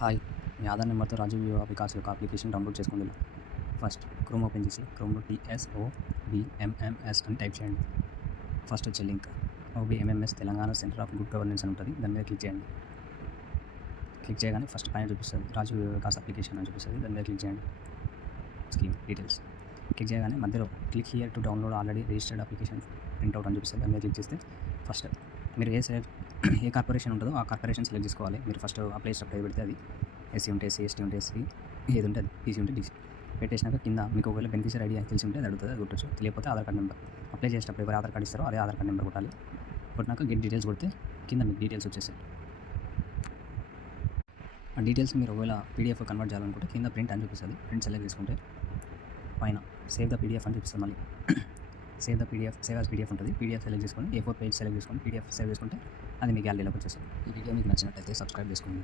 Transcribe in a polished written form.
Hi! మీ ఆధార్ నెంబర్‌తో రాజీవ్ యువ వికాస్ యొక్క అప్లికేషన్ డౌన్‌లోడ్ చేసుకోండి. ఫస్ట్ క్రోమ్ ఓపెన్ చేసి క్రోమ్‌లో TSOBMMS అని టైప్ చేయండి. ఫస్ట్ వచ్చే link OBMMS Telangana centre of good governance అని ఉంటుంది. దాని మీద క్లిక్ చేయండి. క్లిక్ చేయగానే ఫస్ట్ పైన చూపిస్తుంది రాజీవ్ యువ వికాస్ అప్లికేషన్ అని చూపిస్తుంది. దాని మీద క్లిక్ చేయండి. స్కీమ్ డీటెయిల్స్ క్లిక్ చేయగానే మధ్యలో click here to download already registered application printout అని చూపిస్తుంది. దాని మీద క్లిక్ చేస్తే ఫస్ట్ మీరు ఏ కార్పొరేషన్ ఉంటుందో ఆ కార్పొరేషన్ సెలెక్ట్ చేసుకోవాలి. మీరు ఫస్ట్ అప్లై చేసేటప్పుడు పెడితే అది ఎస్సీ ఉంటే ఎస్సీ, ఎస్టీ ఉంటే ఎస్సీ, ఏది ఉంటే అది, బీసీ ఉంటే బీసీ పెట్టేసినాక కింద మీకు ఒకవేళ బెనిఫిషియరీ ఐడి తెలిసి ఉంటే అది అడుగుతుంది, అది కొట్టచ్చు. తెలియకపోతే ఆధార్ కార్డ్ నెంబర్ అప్లై చేసేటప్పుడు ఎవరు ఆధార్ కార్డ్ ఇస్తారో అదే ఆధార్ కార్డ్ నెంబర్ కొట్టాలి. కొట్టినాక గెట్ డీటెయిల్స్ కొడితే కింద మీకు డీటెయిల్స్ వచ్చేసాయి. ఆ డీటెయిల్స్ మీరు ఒకవేళ పీడిఎఫ్ కన్వర్ట్ చేయాలనుకుంటే కింద ప్రింట్ అని చూపిస్తుంది. ప్రింట్ సెలెక్ట్ చేసుకుంటే పైన సేవ్ ద పీడిఎఫ్ అని చూపిస్తుంది. మళ్ళీ సేవ్ యాజ్ పీడిఎఫ్ ఉంటుంది. పీడిఎఫ్ సెలెక్ట్ చేసుకొని A4 పేజ్ సెలెక్ట్ చేసుకొని పీడిఎఫ్ సేవ్ చేసుకుంటే అది మీ గ్యాలరీలోకి వచ్చేస్తుంది. ఈ వీడియో మీకు నచ్చినట్లయితే సబ్స్క్రైబ్ చేసుకోండి.